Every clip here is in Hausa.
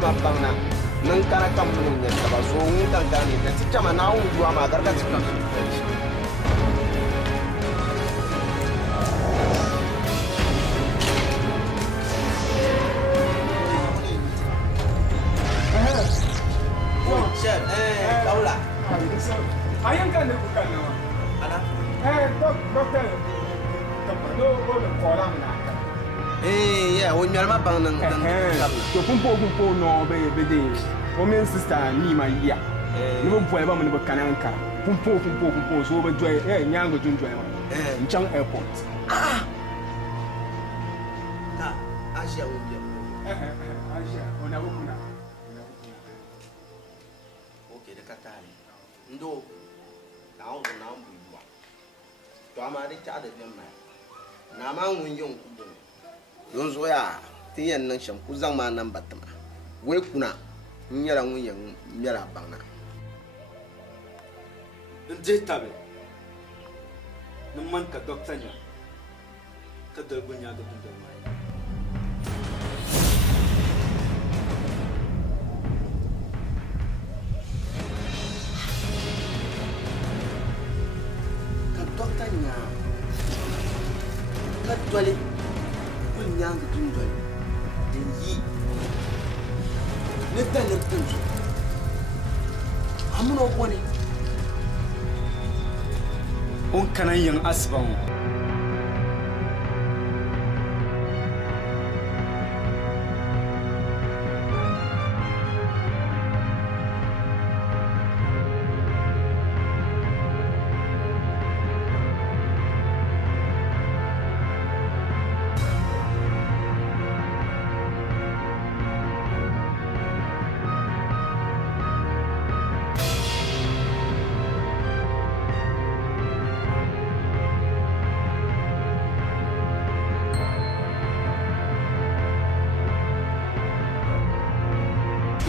mapangna nang kana kampung ne taba so ngutang tani ne tichama na unju ama garga tikka Chef, Laula. Ayang kan bukan nama. Anak? Dokter. Kamu kolam nak. ya won nyalma bang nang to kumpo no be de o men sister ni ma ya ni bo boy ba mo ni bo kananka kumpo so be joy nyango junjoy ma nchang airport Asia wonje Asia ona bukuna okay de katali ndo na mbuwa to amari cha de ma na ma won yon kubo don zo ya tiyan nan sham ku zan ma nan batma wai kuna nyara ngun yan nyara bangna nje tabe man ka doctor nya ka dal gunya da tun da mai ka doctor nya ka dole nyanga dundol den yi ne tan tunju amuno woni on kanan yin asban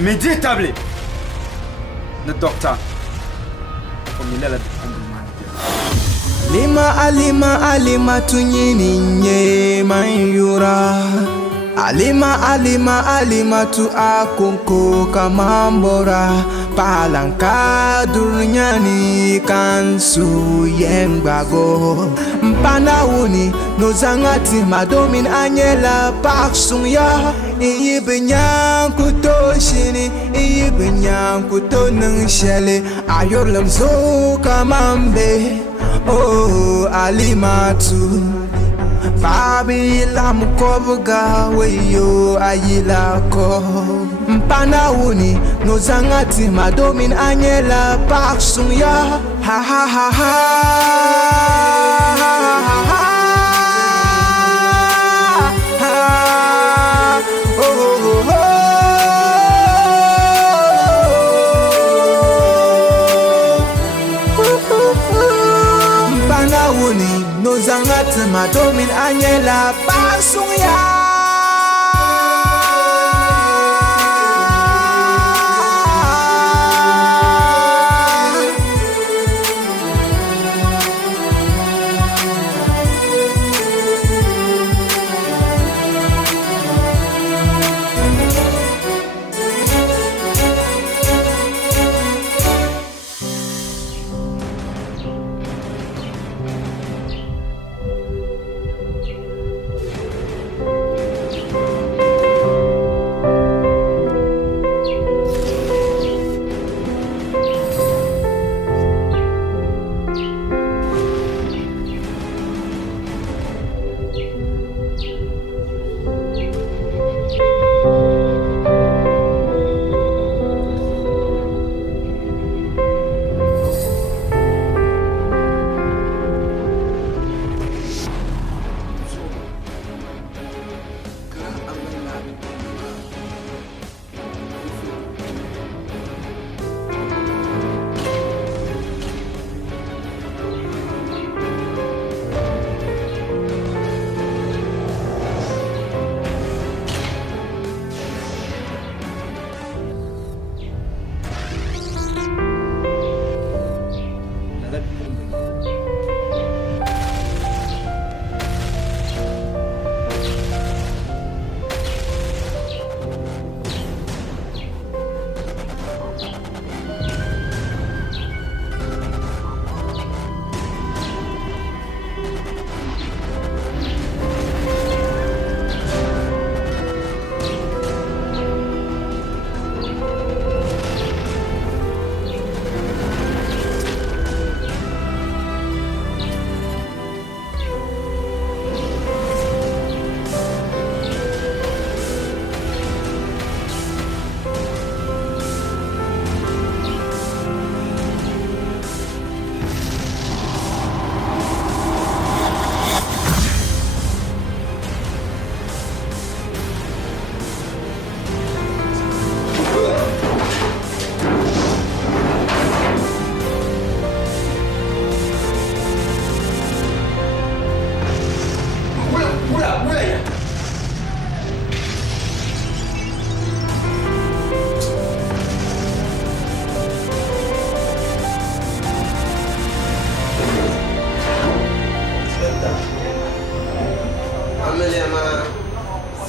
méditable le docteur comme il est là Alima tunyini nye mayura Alima tu akunko kamambora Palanka dunyani kansu yengbago Mpana uni nozangati madomin anyela paksung ya Iyibenyan kuto shini Iyibenyan kuto nang shele Ayorlam zo kamambe Oh Alimatu Fabila mkobuga weyo ayila ko Mpana uni nozangati madomin anyela paksung ya Ha ha ha ha Zangat madomin anyela pasung ya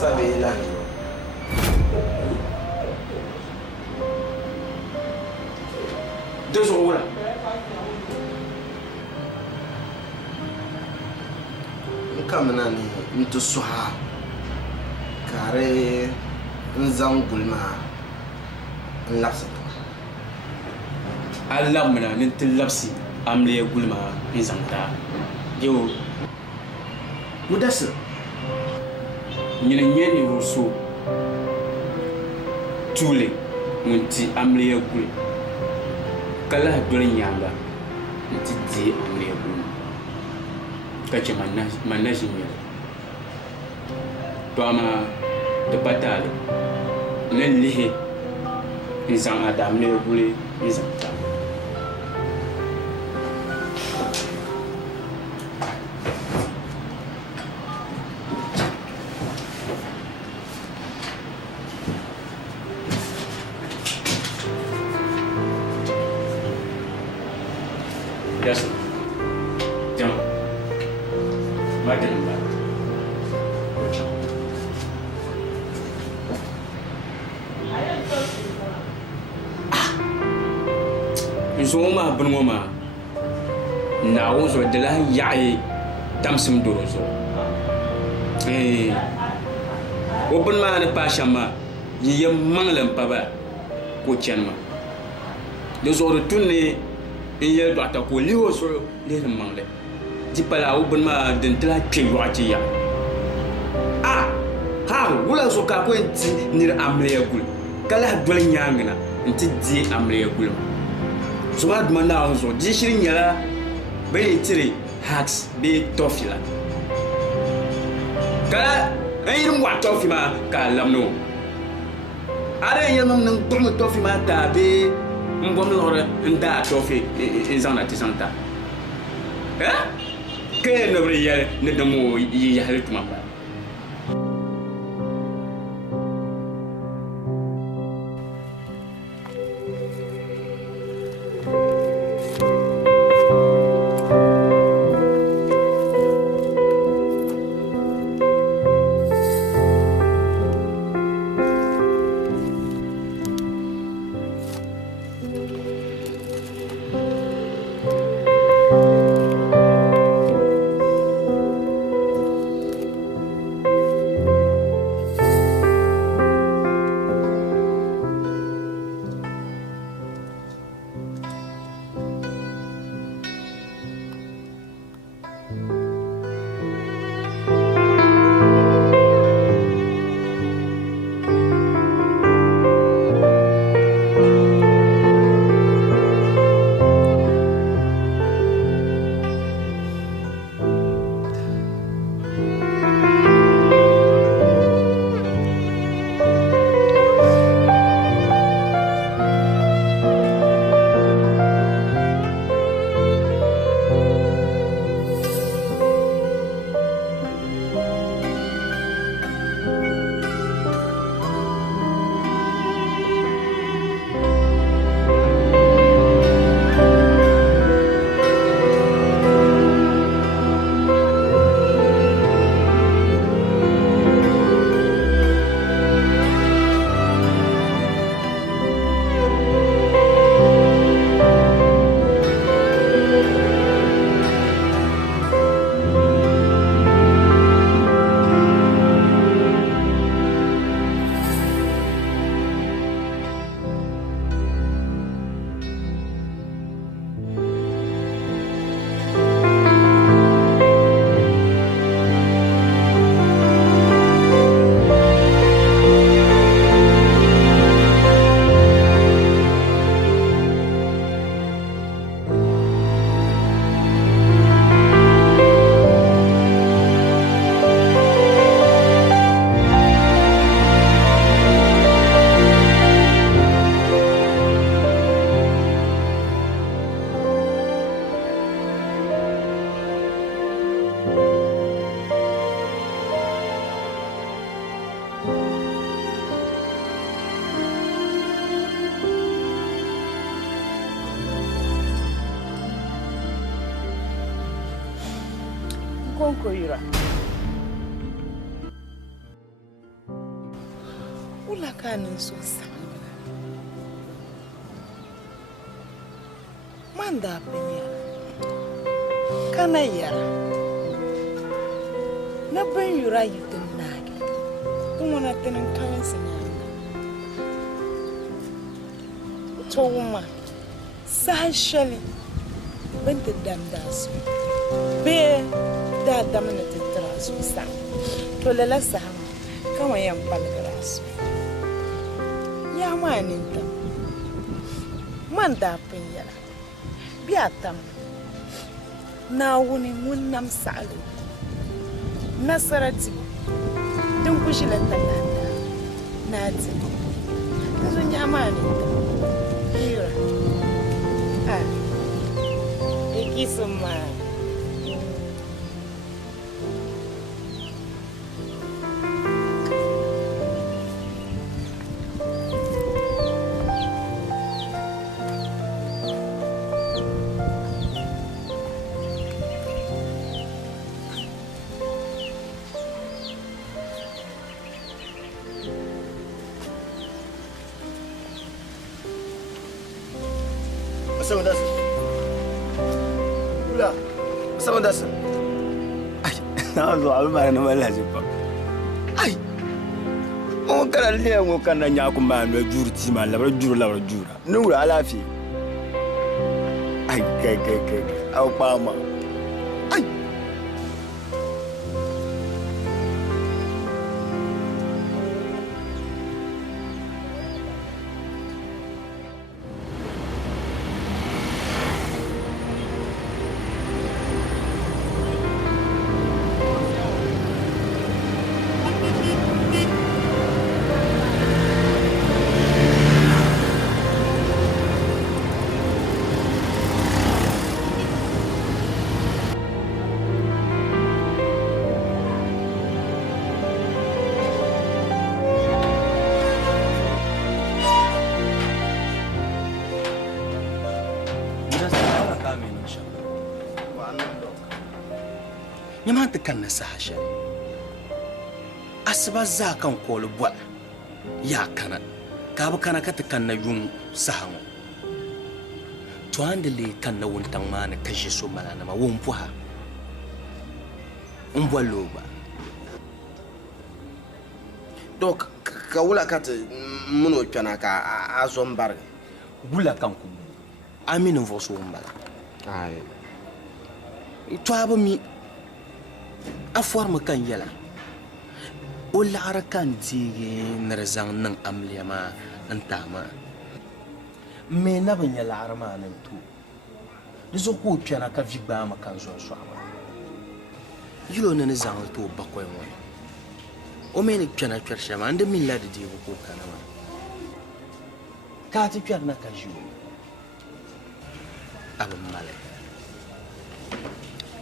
sabila Deux euros là. nkamna ni ntu suha kare nzang gulma nlapsa Allah mana nin tilapsi amle gulma nzangta. Yo mudasir nyine nyeni ruso tule munti amle gul kala dole nyanga nti di amle gul kache manaji nyel to ama de batale nen lihe nzang adam le gule nzangta. Yes. Jangan. Mari kita. Nzoma bunwoma. Na wozo de la yae tamsim dorozo. Open ma ne pashama. Yi manglam paba ko chanma. De zo retourner il doit ko liwo so le mangle di pala u bunma den tla ke wati ya ha wala so ka ko enti ni amle gul kala dol nyangna enti di amle gul so ma duma na on so di shirin yala be tiri hacks be tofila kala ayirum wa tofima ka lamno are yamam nang tomo tofima ta be mbom lore nda tofi izana tisanta ke no briya ne demo yi ya halit mamba konko yura kanin so sanga man da pinya kana yara na ban yura yutin nagi kuma na tanin kan sinanga to ma sashali ban da damda su be da damna tattara su sa to lalasa kama yan balgara su ya manin tam man da pinya biya tam na wuni munnam sa'alu nasarati din kushi lantalanda na ti na zo nyama ne hira ikisuma Sama dasa. Ay, na zo abin ma na malaje ba. Ay. O kana ne ngo kana nya ku ma no jurti ma la jura. Nura alafi. Ay kai. Au pa ma. Ay. Nyama ta kan na sahasha asba za kan kolu bwa ya kana ka ba kana ka ta kan na yun sahango to andele kan na wuntan ma na kashe so mana na ma won puha umbwa loba Donc ka wula ka ta muno kana ka azon bar gula kan ku aminu vo so mbala ai to aba mi a forme kan yala o lara kan tige narzang nang amliama antama me na ban yala arma nan tu dizo ko piana ka vigba ma kan zo so ama yilo ne zang to bakoy mo o me ne piana chersha ma ande min la de di ko kana ma ka ti piana ka ju aba male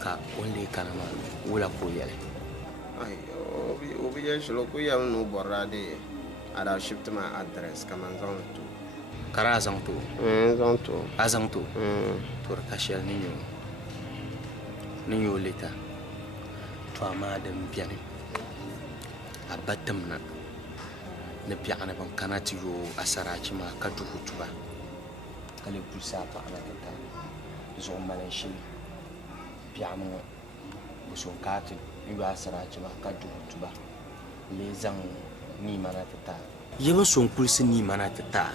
ka only kana ma wala ko yale ai obi ya shilo ko ya no borade ada shift my address kaman zan to kara zan to azan to to ka shel ninyo leta to ama da mbiane abatam na piana ban kana ti yo asarachi ma ka du hutuba kale pulsa pa ala ta zo malaysia piano buson kati iba asarachi ma ka du hutuba le zan ni mana ta yeba son pulsi ni mana ta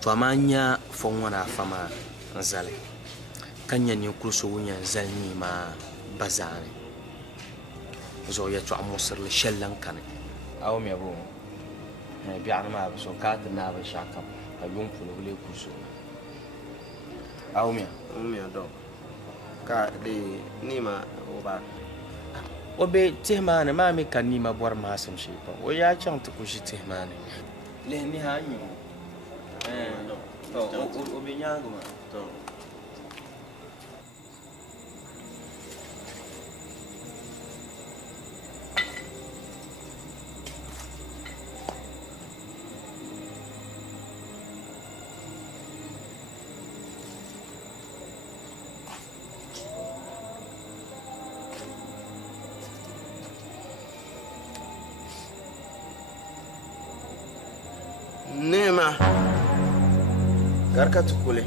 to amanya fon wana fama nzale kanya ni kurso wunya zalni ma bazane zo ya to amosir le shellan kan aw me bo na bi'ana ma so ka ta na ba shaka ka yun fulo le kurso aw me do ka de ni ma oba obe tehmane ma me kan ni ma bor ma sam shi pa o ya chan ta kushi tehmane le ni ha nyu obe nyango ma to ka ti kuli.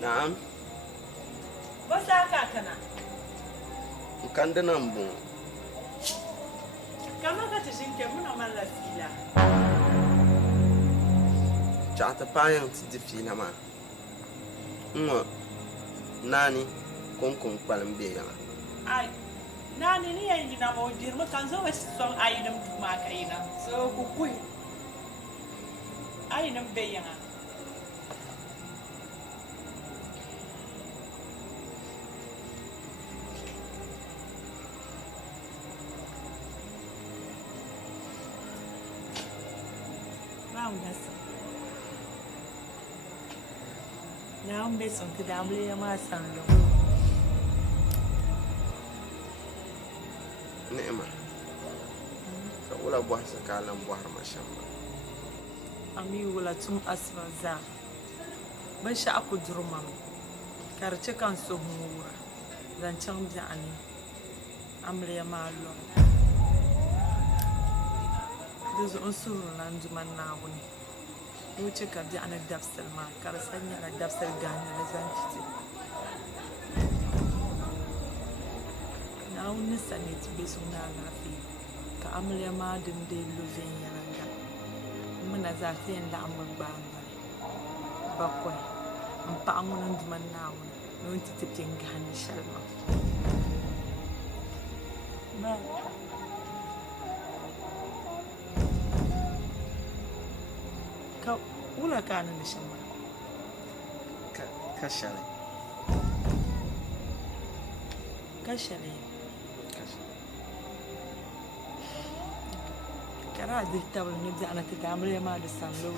Naam. Basa ka kana. Kande na mbu. Kama ka ta shinke muna malla fila. Chata payan ti di fila ma. Nani kon palam be ya. Ai. Nani ni yayin na mo dirma kan zo wasu son ayinam duma kaina. So ku kuyi. Ayinam be ya. Now I'm based on the W. My son. Nema. Ka wala buah sakalam buah mashamba. Ami wala tum asraza. Ban sha aku durmam. Karce kan so hura. Dan can bi'ani. Amriya malo. Dozo unsuru nan juman nawuni. Wuce ka bi ana dafsar ma kar sanya na dafsar gani na zanci na wani sanity bai suna lafi ka amarya ma din dai luvin yananga muna zafi yin la'amur bangar bakwai in fa amunan duman na wani na wani titipin gani shalma ba ka wula kanin da shan mana Kashale. Kara da tabal ne da ana ta damar ma da sanlo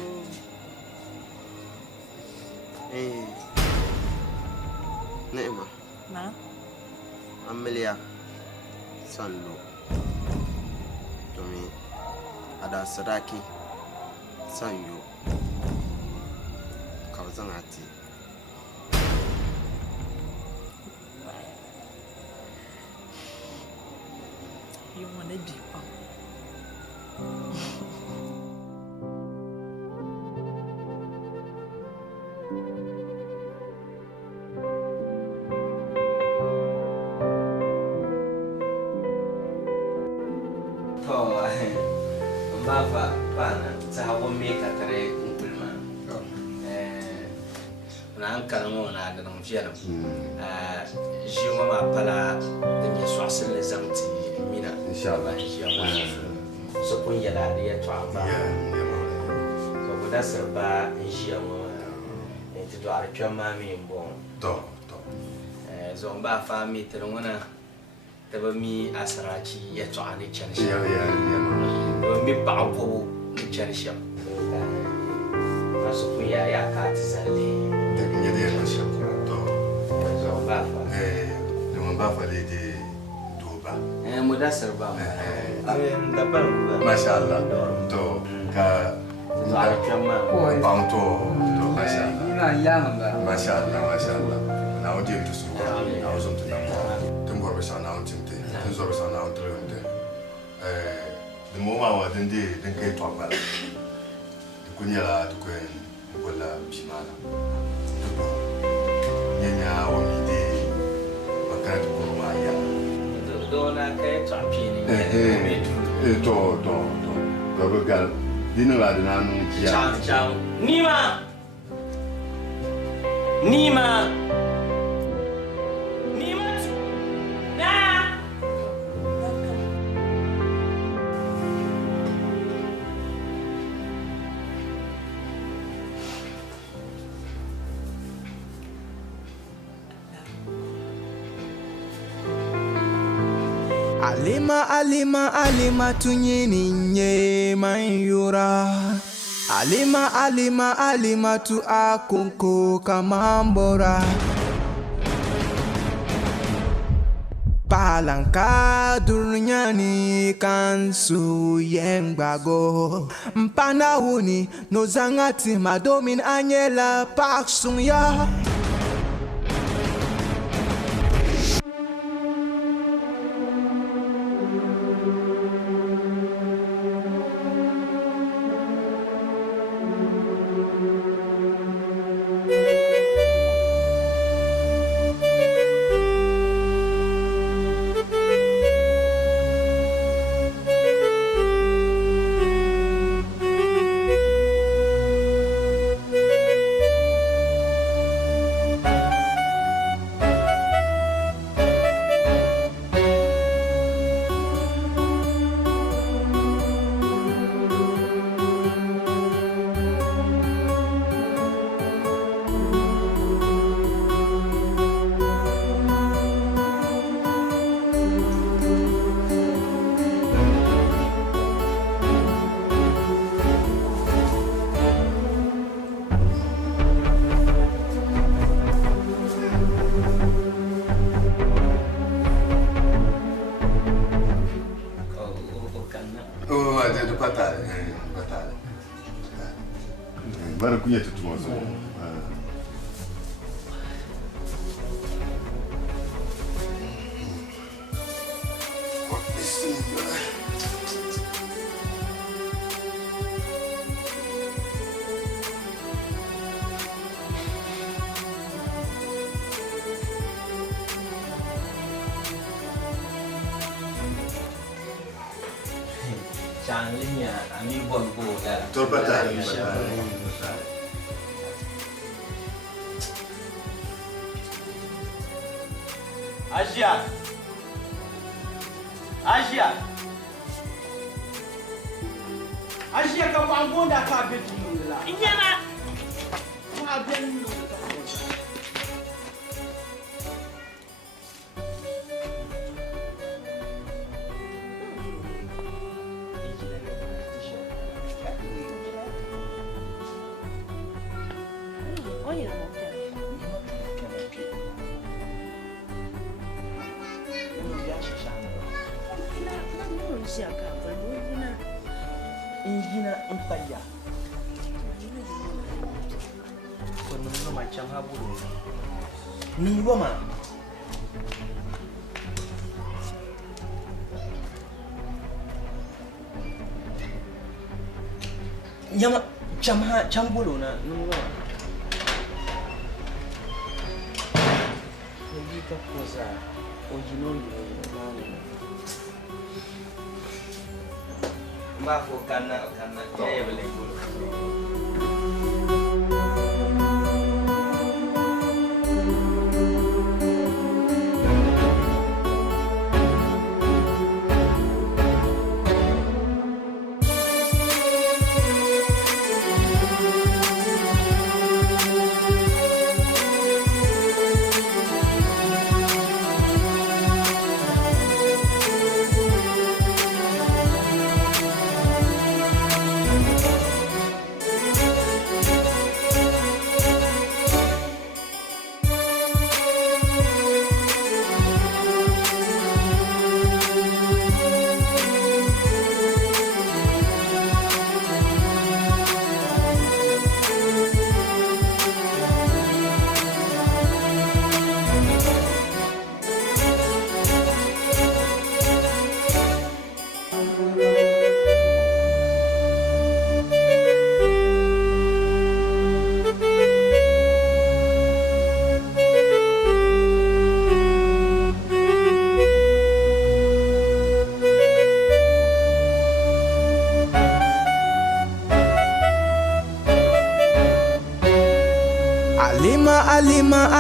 Nema. na Amelia sanlo. Domin ada sadaki sanyo. Kawzan ati. you want to deep Mbafa pana sahabu meka kare kulma. Na ankara mo na da non fiana. Juma ma pala da ya swasil le zamti mina inshallah. So kun ya da ya twamba. So boda serba inshallah. Enti do ara twama mi bon. To. So mbafa mi terona taba mi asarachi ya twani chanshi. Mi ba'u mi charisham asu kuya ya katizali de nyede ya sham to zo bafa de mon bafa le de doba mudasir ba amen da ban masha Allah to ka zara kama bam to masha Allah ina yana ba masha Allah na odi to su na ozum to na tumbo be sa na ontinte zo be sa na ontrente the moment wa dende den kai to akbala de kunyala to ko wala bimana to nyanya wa mi de makati ko ma ya do na kai to apini to go gal dinu la de nanu ya chang nima Alima tunyini nye mayura Alima tu akunko kamambora Palanka dunyani kansu yengbago Mpana wuni no zangati madomin anyela paksung ya Bara kunya tutuma so. Chanlinya, ami bon bo ya. Betul. Asia ka bangonda ka betula. Inyana. Ma ben. Ingina empaya. Kono macam habulu. Ningwa ma. Yama chambulu na ningwa. Ni ka kosa original ni. Maafo kana ya boleh gulu.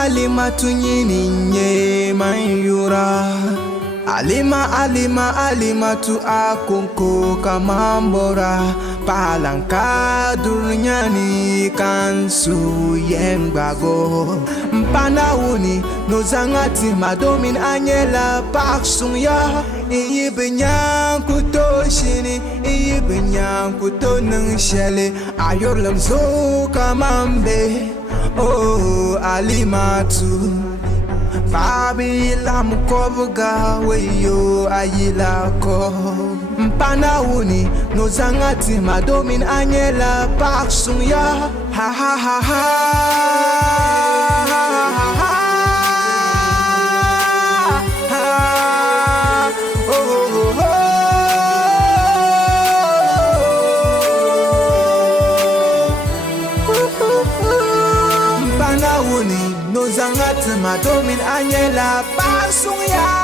Alima tunyini nye mayura. Alima tu akunko kamambora. Palanka dunyani kansu yengbago. Mpana uni no zangati madomin anyela paksung ya. Iyi benyang kutoshini, iyi benyang kutoneng shele. Ayor lamzo kamambe. Oh, Alimatu Babila mkobuga weyo ayila ko Mpana uni no zangati madomin anyela paksung ya Ha ha ha ha Zangat madomin anyela pasung ya.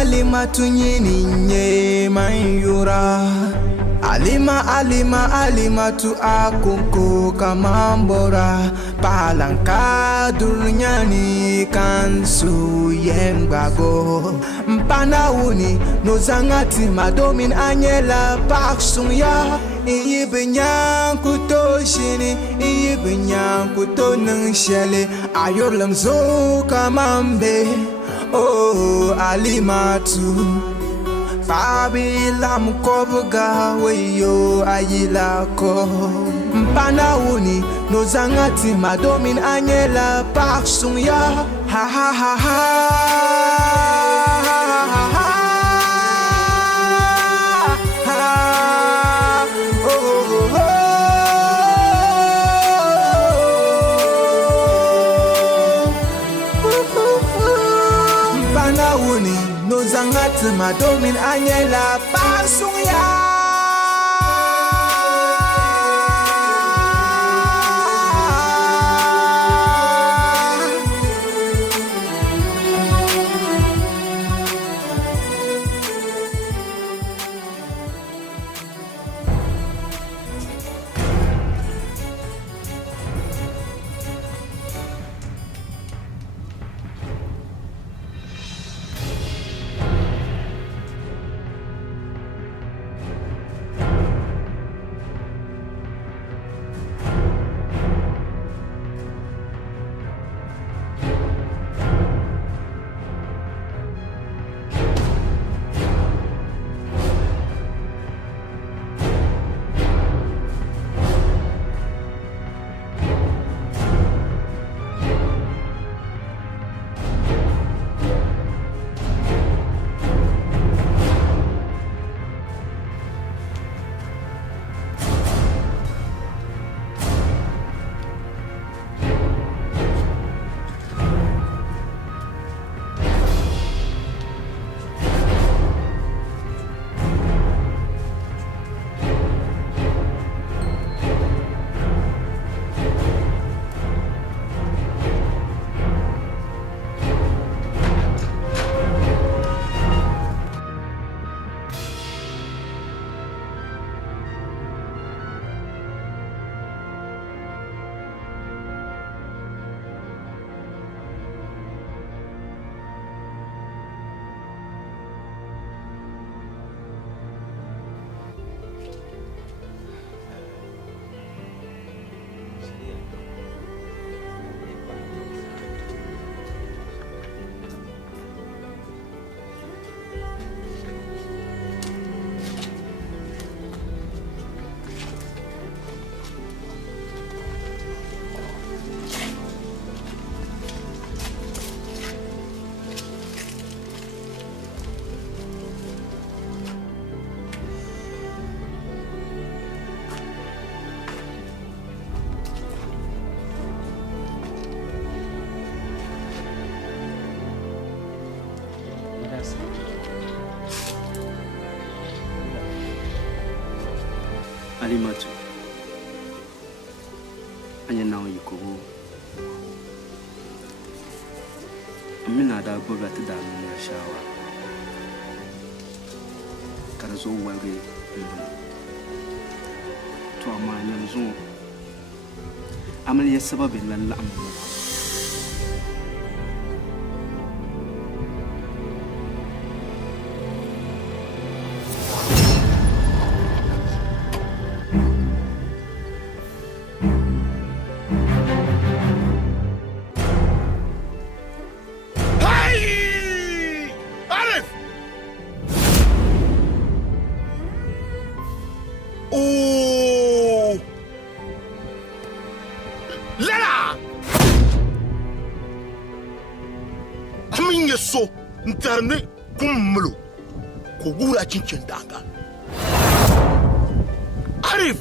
Alima tunyini nye mayura. Alima tu akunko kamambora palanka dunyani kansu yembago mpana uni no zangati madomin anyela paksung ya iyibenyan kutoshini iyibenyan kutonang shele ayorlam zo kamambe oh alimatu Babila mkobuga weyo ayila ko mpana uni no zangati madomin anyela paksung ya ha ha ha ha Madomin anyela paksung ya Alimatu anya nawo yikowo amina da gobe ta da mun ya shawa kada zo wage to amma yanzu amal ya sababin lalla amma ntarne kummulo ko gura cincin danga arif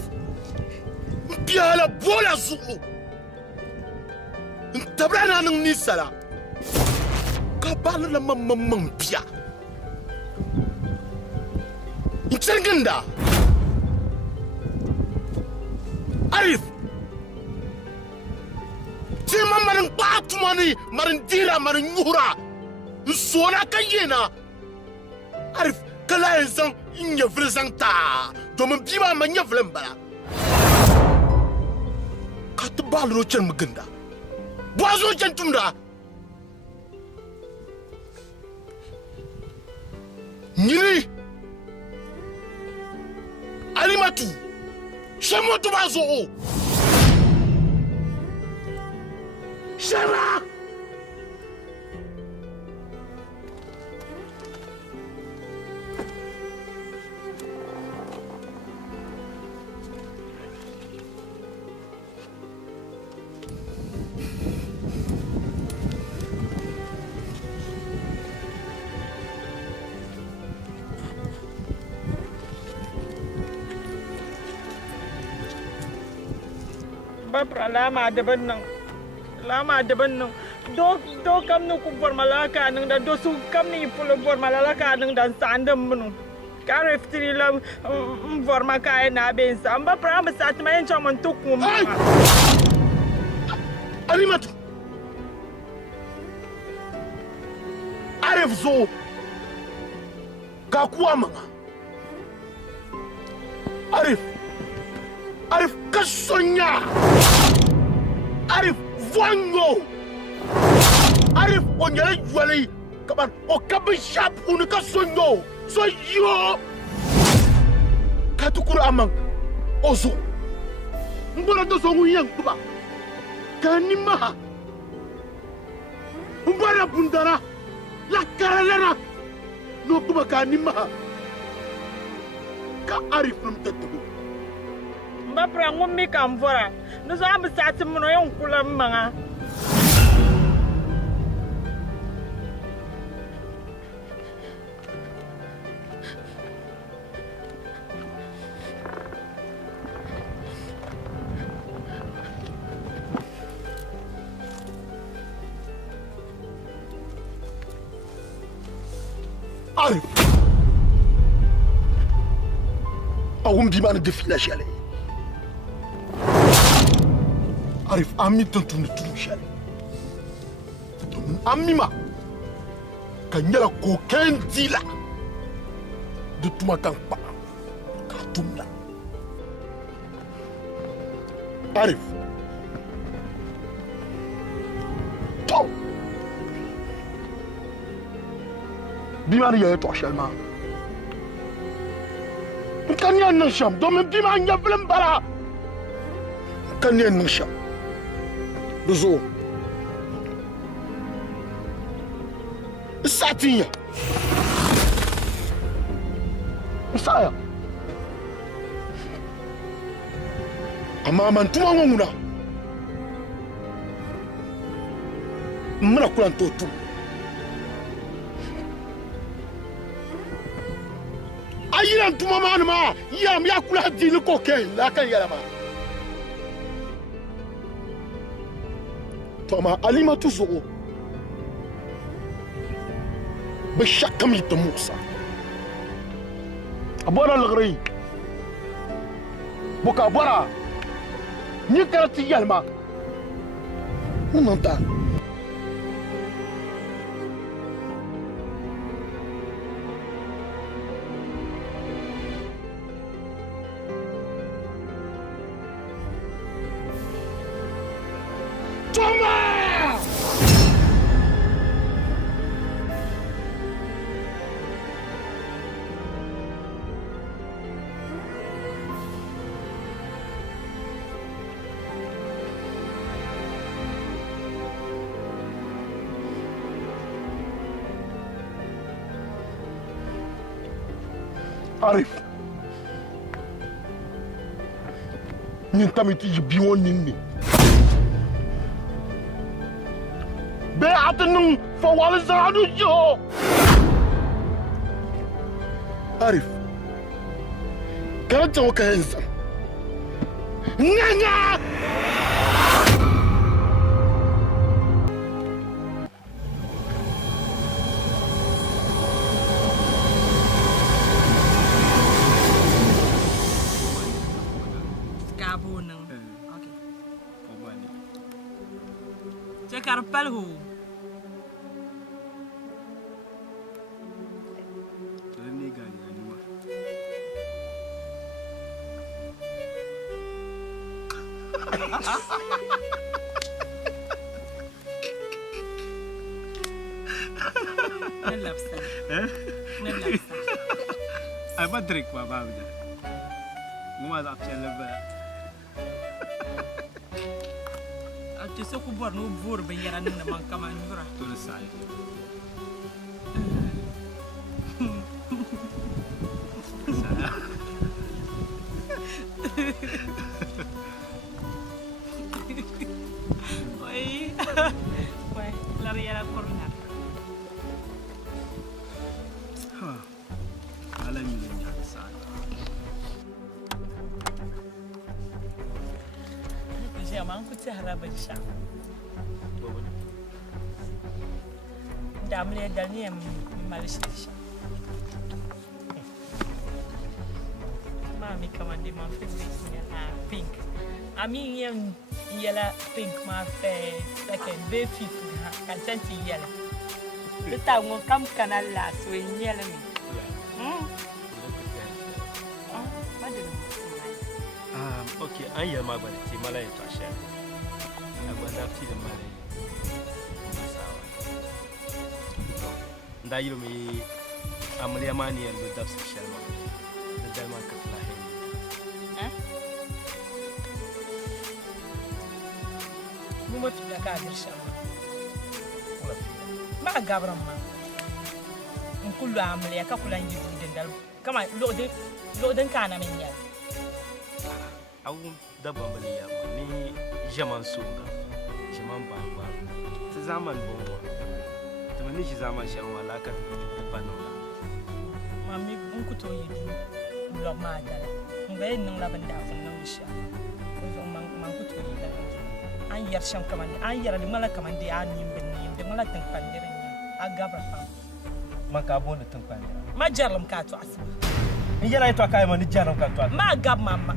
biala bola su ntabrana nan ni sala ka bala la mamman biya ncirginda arif ti mamarin batumani marin dira marin yura sona kayena arif kala zan in ya vrzan ta domin biwa man ya vlan bala ka ta balro chen maganda bozo chen tumda Nini Alimatu Shamo to bazo Shama Bapra lama daban nan do kam no ku bor malaka nan da do su kam ni pulo bor malaka nan da sandam munu ka reftri lam bor maka na ben sa bapra ma sat ma en chamon tukum Alimatu Arif zo ka kuwa mama Arif kasonya Arif vango Arif onyele juale kaban o kabe sharp unu kasonyo so yo katukuru amang ozo mbona to so nguyang tuba kanima mbona bundara la karalera no tuba kanima ka Arif num tatubu Bapra ngummi kamvora nuzo ambisati muno yonkula manga Arif awum bi man defila shale Arif ami tuntun tunu shale ami ma kanyala ko kendila de tuma kan pa ka tumla Arif to bimani ya to shalma kan ya nan sham domin bimani ya vlan bara kan ya nan sham Dozo Satinya Saya Ama mantuma nguna Mna kula ntotu Ayira ntuma manuma yam yakula dili koke la kan yala ma Toma Alimatu zo bashakam yitamusa abora lagri boka bora ni karati yalma nonta Arif Nintamiti biwon ninni Be atanung fawal zadu jo Arif Karanta waka yansa Nganga Carpalhu. Tole ni gani. Ay ba drink ba babda? Nguma za pya leba. Ati so ku bor no bor be yara na man kama nyura. To le sai. Oi. Oi, la yara corona. Ala ni le nya sai. Ya man ku ta haraba sha. Da amle da ni malisha. Mami kamande man favorite pink. Ami yela pink ma fe second be fifth ha kan tanti yela. Bita ngo kam kanal la so yela mi. Okay, an yi ma gwada ce mala ya tashe a gwada fi da mala ya masawa da yi mai amuliya ma ne yanzu da su shalma da dama ka fila mu mafi da ka girsha ma a gabran ma in kullu amuliya ka kula yi dudin dal kama lodin kana min yara awun dabba bali ya ma ni jaman sunga jaman bamba ta zaman bonwa ta mani shi zaman shan wala ka bano mami bun ku to yi lo ma dala ngai nan la banda fun nan sha ko man ku to yi la an yar shan kaman an yar da mala kaman da an yin bin yin da mala tan pandire ni agabra fa man ka bona tan pandire ma jarlam ka to asba in yana to kai man jarlam ka to ma gab mama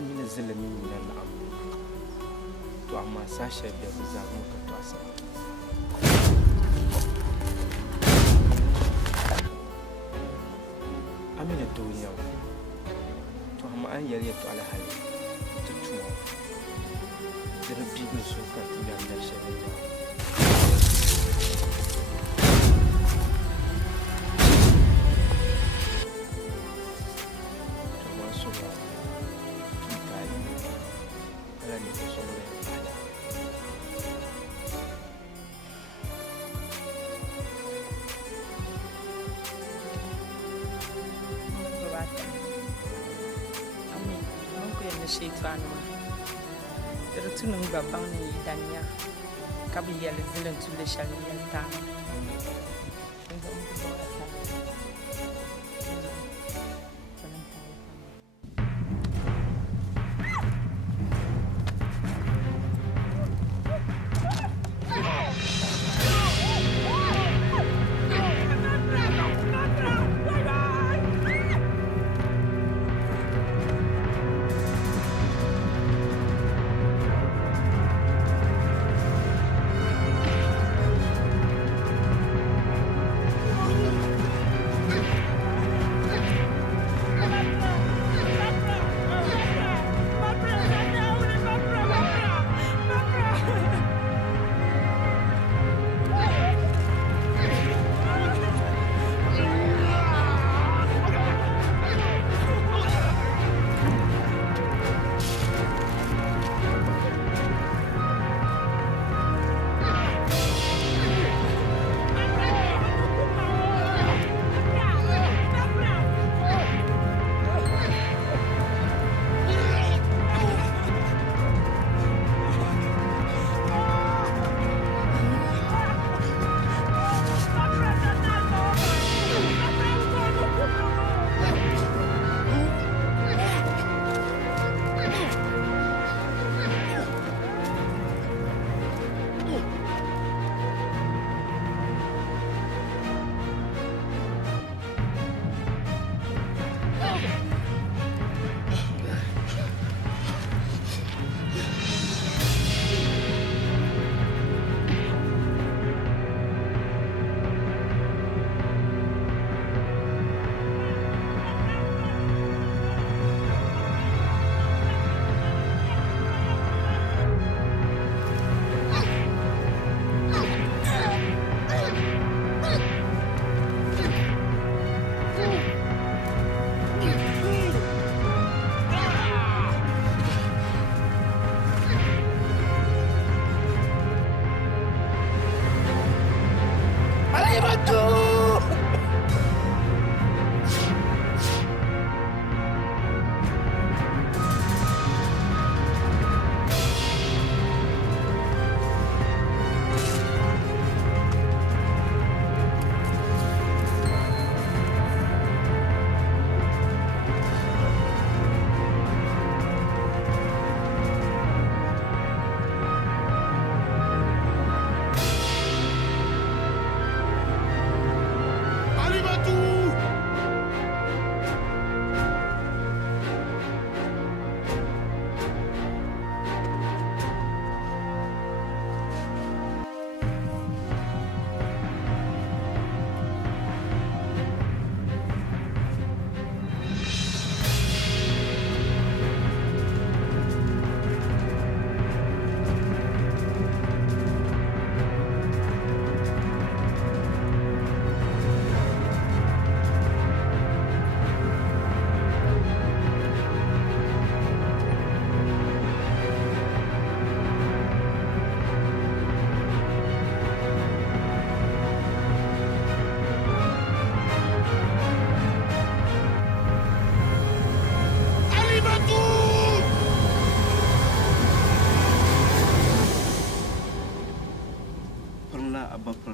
Amina zilimi min al'am to amma sashe biyar za mu ka to asa Amina duniya to amma an yare to alhali ta tuwa da rabbi ne so ka tiya da shari'a tunung babang ni danya kabi yel zilen tule shali yel ta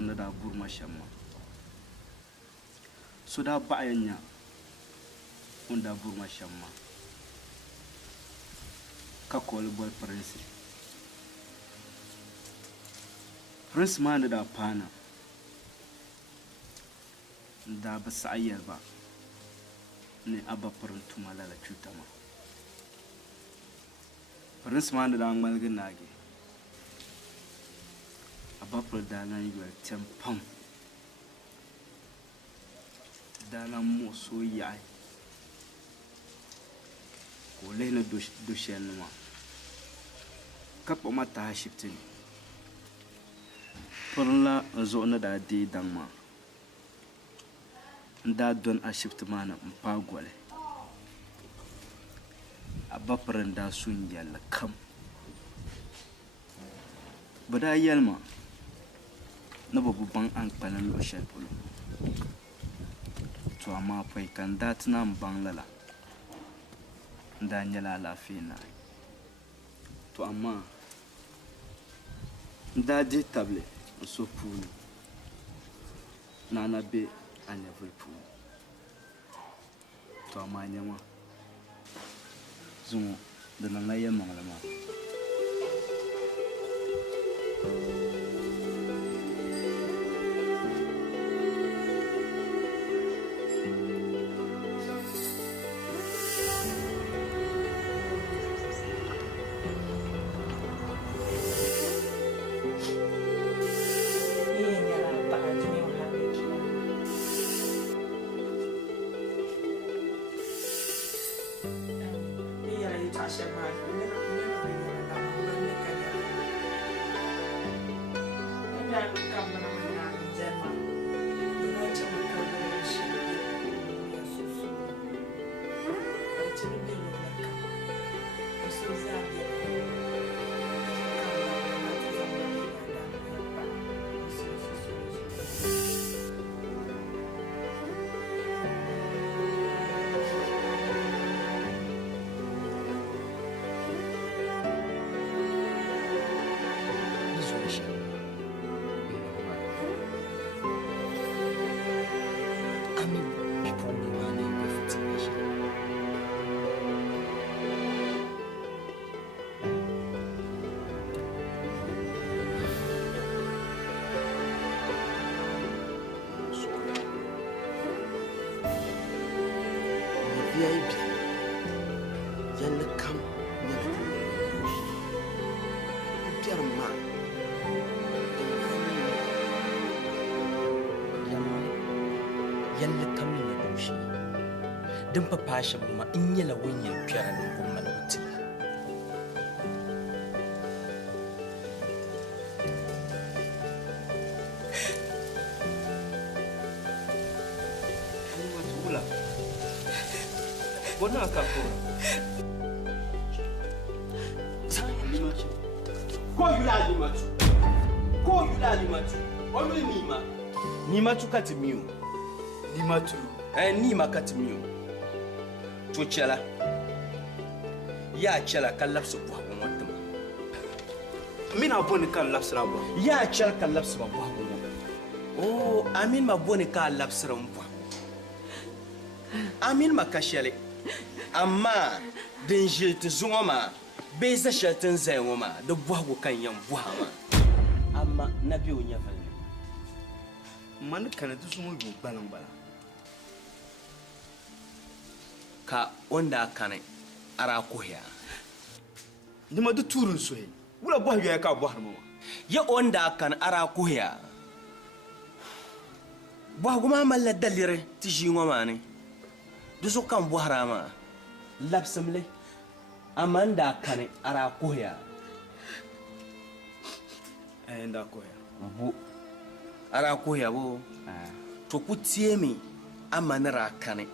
ni daa burima shɛm maa so daa baɣaya nya ŋun daa burima shɛm maa ka kooli boli pirinsi pirinsi maa ni daa paana n daa bi saɣa yɛliba ni a ba pirin tuma lala chuta maa pirinsi maa ni daa ŋmaligi naagi a ba piri daa lan yɔli tɛm pam daa lan muɣi so yaɣi ka o lihini do shɛli ni maa ka kpuɣi ma taha ashibiti ni pirinla n zuɣu ni daa deei daŋ maa n daa dɔni ashibiti maa ni n paai goli a ba piri n daa su n yɛlli kam bɛ daa yɛli ma ni bɛ bi baŋ ankpalim luɣu shɛli polo to amaa pɔi ka n daa ti na n baŋ lala n daa nyɛla alaafee naai to amaa n daa dihi tabili n so puuni naana be a nyɛvuli puuni to amaa nyɛma zuŋɔ di niŋla yɛlmaŋli maa din pa paashim ma n nyɛla ŋun yɛn kpɛra niŋgbuŋ mali o ti Bona ka ko. Ko yula ni matu. Ko yula ni matu. O mi ni ma. Ni matu ka ti miu. Ni matu. Ni ma ka ti miu. To chela. Ya chela ka lapsu bo ko watum. Mina boni ka lapsu rabo. Ya chela ka lapsu bo ko. Oh, amin ma boni ka lapsu rabo. Amin ma ka shele. Amma din jilti zuŋɔ maa bee za shɛli tin zaya ŋɔ maa di bɔhigu kan yɛn bɔha maa amma na be o nyɛvili ni ma ni kana ti zuŋɔ yo gbaliŋgbala ka o ni daa kani ara kuhiya nima di tuuri n suhi wula bɔhi yɔya ka a bɔhiri ma ya o ni daa kani ara kuhiya bɔhigu maa malila daliri ti ʒii ŋɔ maa ni di zuɣu kan bɔhira maa labsimli amanda kani ara kuhya nda kuhya bu ara kuhya bo to ku tiemi amanara kani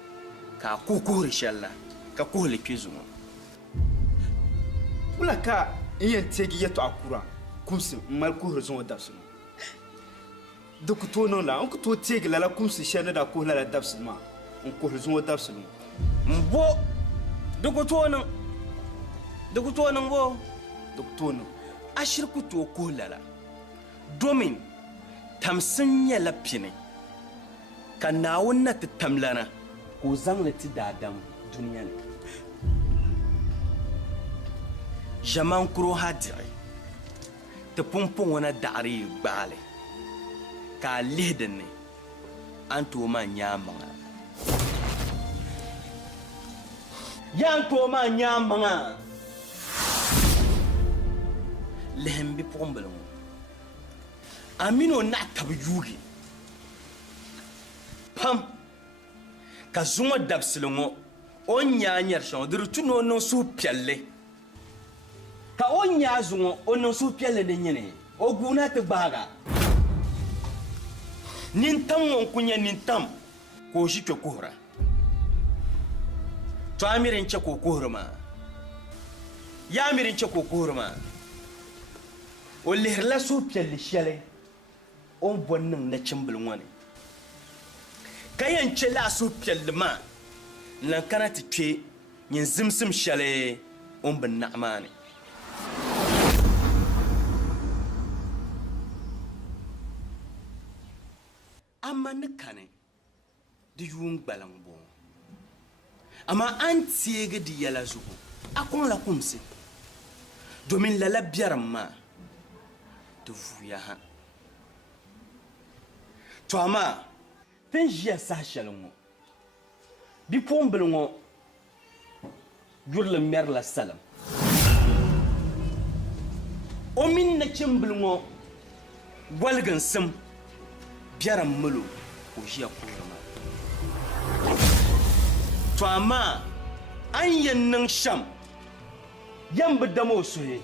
ka kukuhri shalla ka kuhli kizuma wala ka yen tegi yeto akura kumsi mal kuhri zon dabsuma do ku to non la on ku to tegi la kumsi shalla da kuhla la dabsuma on kuhri zon dabsuma mbo Dukutonin bo? Dukutonin. Ashir ku to ko lala. Domin TAMSIM nyɛla pini ka Naawuni na ti tam lana ka o zaŋli ti daadam duniya ni. Ʒɛmankuro ha diɣi ti pumpɔŋɔ na daɣiri yi gbaali ka a lihi dinni an tooi maa nyaamaŋa. Yan tooi maa nyaamaŋa lihim bipuɣimbila ŋɔ amini o naɣi tabi yuugi pam ka zuŋɔ dabisili ŋɔ o nyaa nyɛri shɛŋa di tu ni o niŋ suhupiɛlli ka o nyaa zuŋɔ o niŋ suhupiɛlli din nyini o guuna ti gbaaga nintam ŋɔ n ku nyɛ nintam ka o ʒi kpe kuhura to a miri n chɛ ka o kuhuri maa yaa miri n chɛ ka o kuhuri maa o lihirila suhupiɛlli shɛli o ni bɔri niŋ nachimbili ŋɔ ni ka yɛn chɛ laa suhupiɛlli maa n lan kana ti kpe nyin zimsim shɛli o ni bi naɣi maa ni. Amma ni kani di yuun gbaliŋ bɔŋɔ amma an teegi di yɛla zuɣu a kɔŋla kumsi domin lala biɛrim maa di vuuya ha to amma tin ʒiya saha shɛli ŋɔ bipuɣimbila ŋɔ yurili ŋmɛrila salim o mini nachimbila ŋɔ wɔligi n sim biɛrim milo ka o ʒiya kuhuri maa to amma an yɛn niŋ shɛm yɛn bi dam o suhi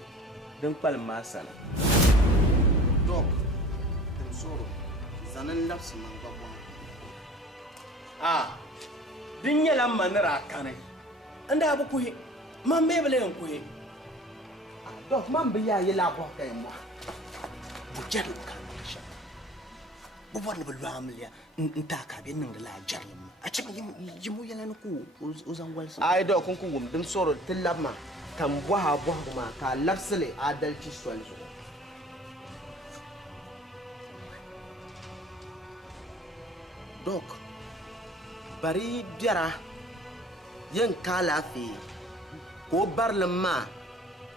din kpalim maa sani. Dok, tim soro, zanen labsi man gba bɔŋɔ. Din nyɛla ma ni daa kani n daa bi kuhi man mee bi leen kuhi. Dok, man bi yaa yɛla bɔɣu ka yɛn mɔɣu. Bu jɛri ka bu bɔri ni bi lɔɣimliya n taa ka bi niŋdi la jɛri yim a chɛmi yimo yɛla ni ku o zaŋ walisi. Ai dok, kun ku wum dim soro ti labi ma tam bɔha bɔhigu maa ka a labisili adalci soli zuɣu. Dok, bari biɛra yɛn ka alaafee ka o barilim maa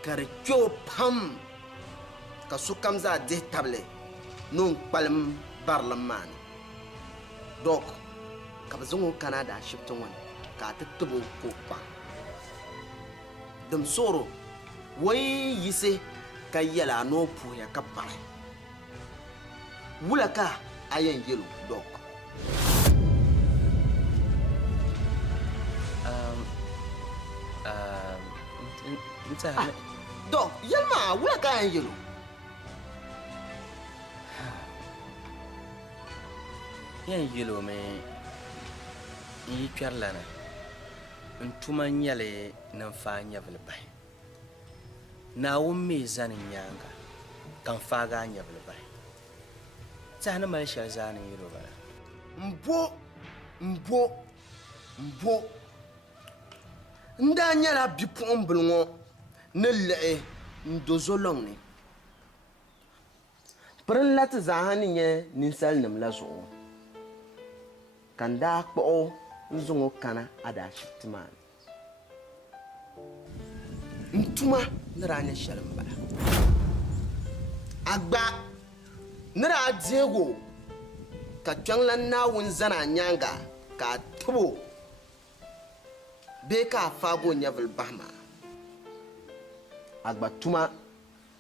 ka di kpe o pam ka sokam zaa dihi tabili ni o kpalim barilim maa ni. Dok, ka bi zaŋ o kana Ashibiti ŋɔ ni ka a ti tibi o ka o kpa. Dim soro wai yisi ka yɛla ni o puhiya ka paɣi wula ka a yɛn yɛlo Dok. Dok, yɛlima wula ka a yɛn yɛlo. Yɛn yɛlo mi n yi kpɛri lana n tuma nyɛli ninfaa nyɛvili bahi Naawuni mi zani nyaanga kan faaga nyɛvili bahi saha ni mali shɛli zaa ni yɛlo bala. Mbo n daa nyɛla bipuɣimbila ŋɔ ni liɣi n do zolɔŋ ni pirinla ti zaaha ni nyɛ ninsalinima la zuɣu ka n daa kpuɣi n zaŋ o kana Ashibiti maa ni n tuma ni daa nyɛ shɛli n bala a gba ni daa deego ka kpɛŋla Naawuni zani a nyaanga ka a tibo bee ka a faagi o nyɛvili bahi maa a gba tuma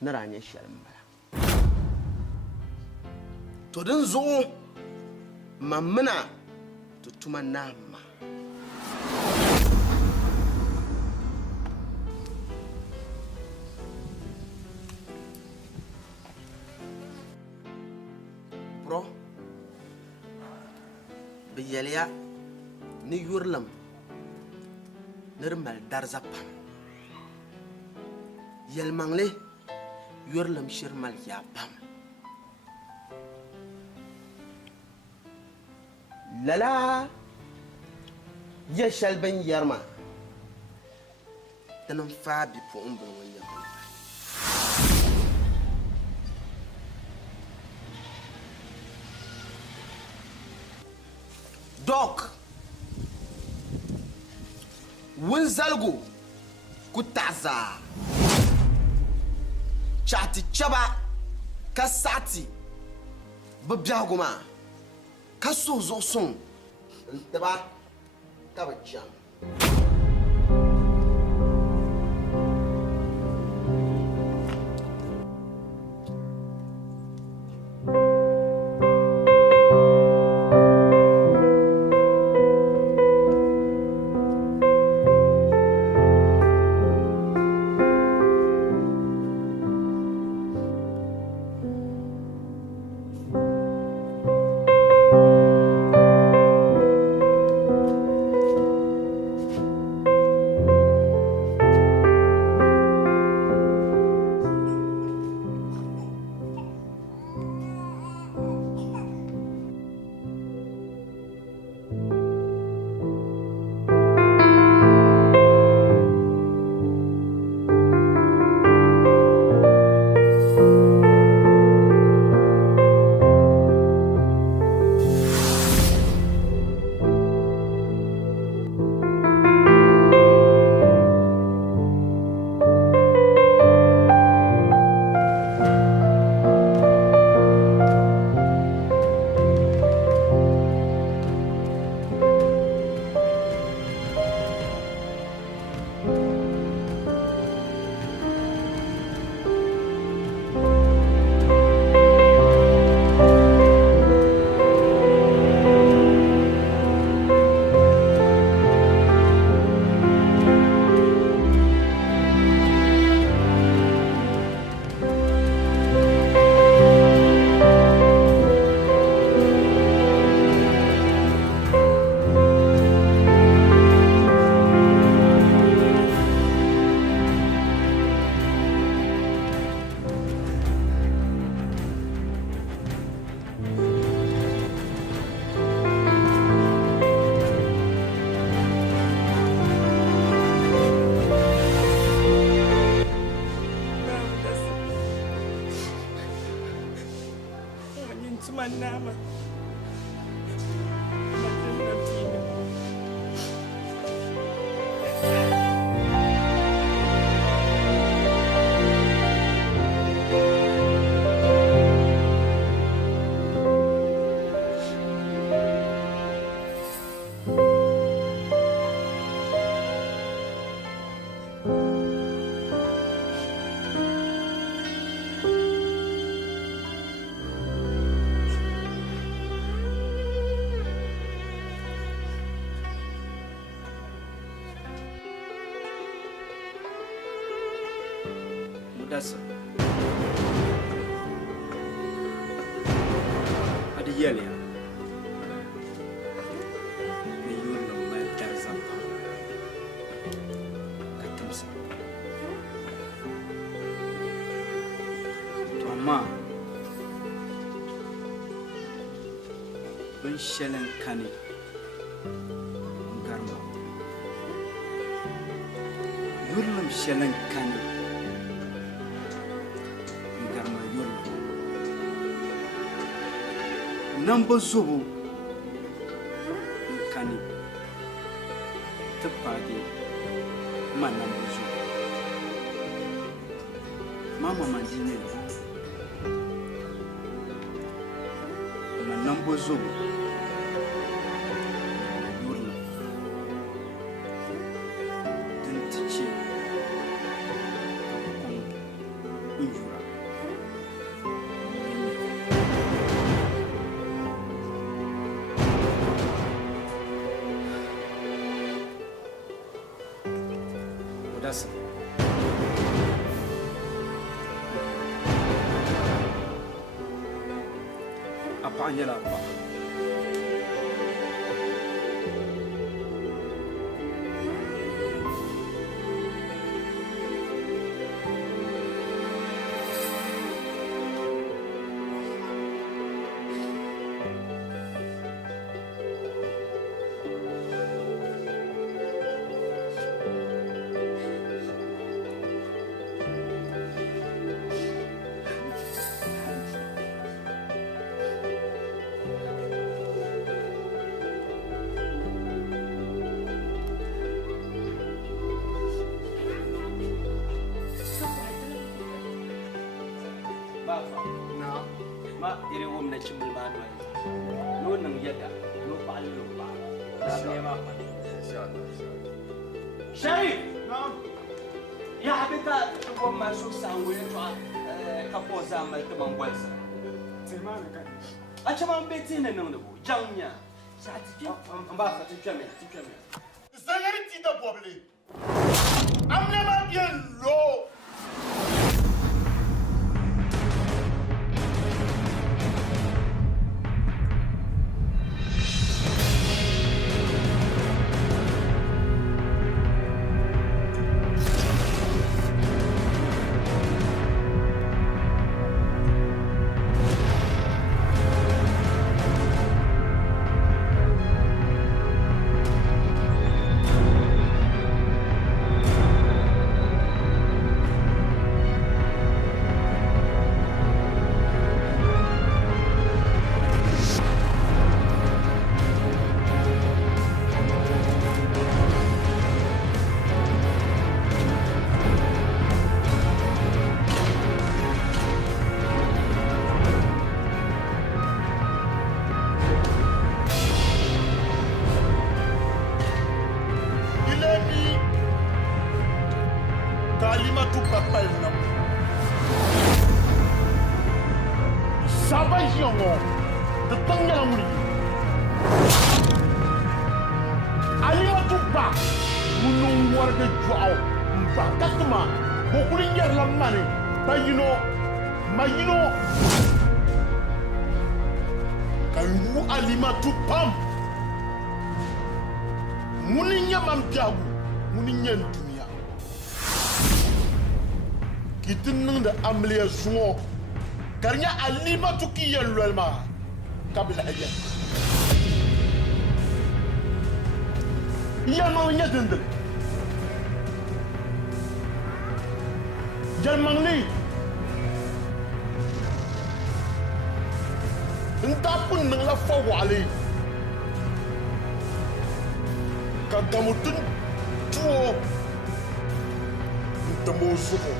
ni daa nyɛ shɛli n bala to din zuɣu mamina ti tuma naam maa. Bro, bi yɛliya ni yurilim ni di mali dariza pam yɛlimaŋli yurilim shiri mali yaa pam lala ya shɛli bin yɛrima di ni faa bipuɣimbila ŋɔ nyɛ bin Doc, wunzalgu ku taza chati chaba ka sati bɛ biɛhigu maa ka so zuɣusuŋ n-tiba ka bɛ chaŋ. Manama. That's at the year. The union of my TAMSIM. Toma. Ben Shellen Kani. Garma. Yurlum Shellen Kani. Number Zubu Kani the party my number Zubu Mama Mandine my number Zubu Yurla didn't teach you Injura. That's apa aja lah Pak. iri wum na chimbal ma no nang yada no pal no pa na ne ma pa Sharif ya habita ko ma so sanwe to ka po za ma to man gwalsa tilmana kan a chama beti ne nan do janya sa ti amba sa ti chame zanari ti da boble amne ma bien lo amle zuo karnya alima tuki yelwelma kabla haja ya no nyadende jalmangli nta kun nang la fawali kagamutun tuo ntamozuko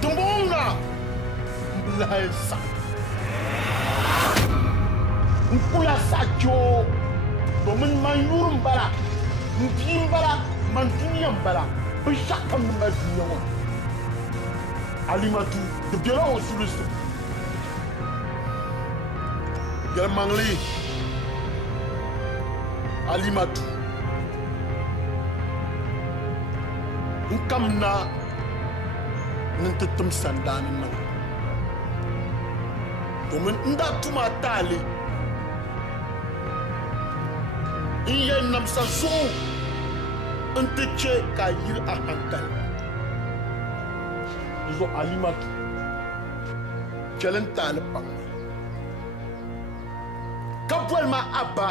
Tumbonga Blaisa Nkula sacho Domin mayurum bala Ntim bala Mantiniam bala Bishakam Madinawa Alimatu The Bureau of Sulusu Germangli Alimatu Nkamna Nantutum sandanin man domin inda tuma tali in yi namsa zo in ta ce ka yi a hankali zo alimatu kelin taliban kabuwar ma abba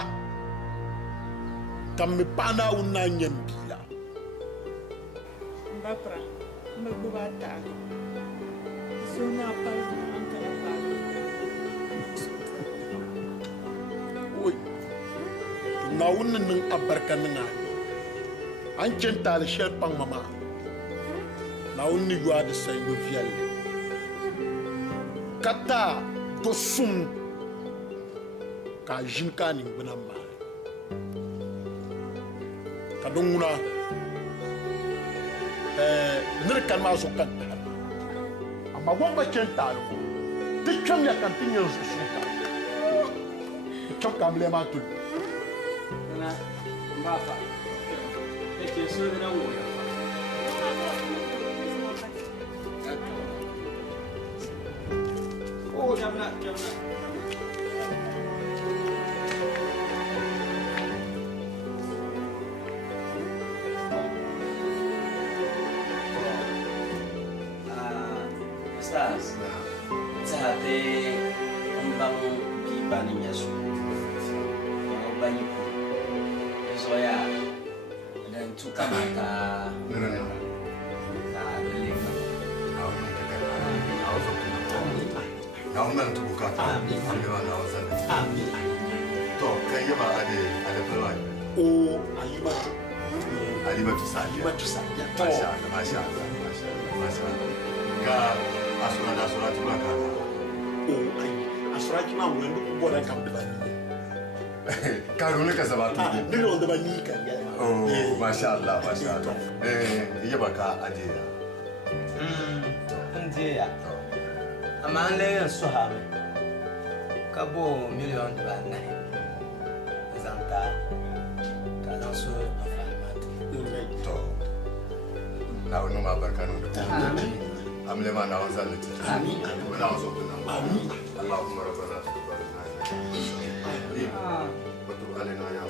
kan mi pana wunan yin bila Bapra Magbubata. Suna pa ang kalapalo. Uy, naunan ng abarka na nga. Ang tiyenta share pang mama. Naun ni Guada sa iyo vial. Kata dosum ka jinkaning benamba. Kadunguna nirkan ma so kan amma wamba centalo dikkan ya kan tinyo so suka chop kamle ma tul na mbapa eke so na wo ya oh jamna Stars. Sahate umbang kibani nyasu. Banyak. Soya dan suka mata. Naungan tu buka tak. Amin. Amin. Toh, kayaknya mah ada peluang. Oh, alimatu saja. Masya Allah. Ka asura tu belakang. Oh, asraji na wendo ko boda kam de bani Karu ne ka zaba to ni on de bani kan ya oh masha Allah iya baka ajiya Andia. Amande so have. Kabo million de banai. Zanta. Kana so afamat. To. Na wani ma barka no da. Amin. Amle ma na wanzan lati. Amin. Na wanzo to na. Amin. Allahumma rabbana taqabbal minna. Wa tub alaina ya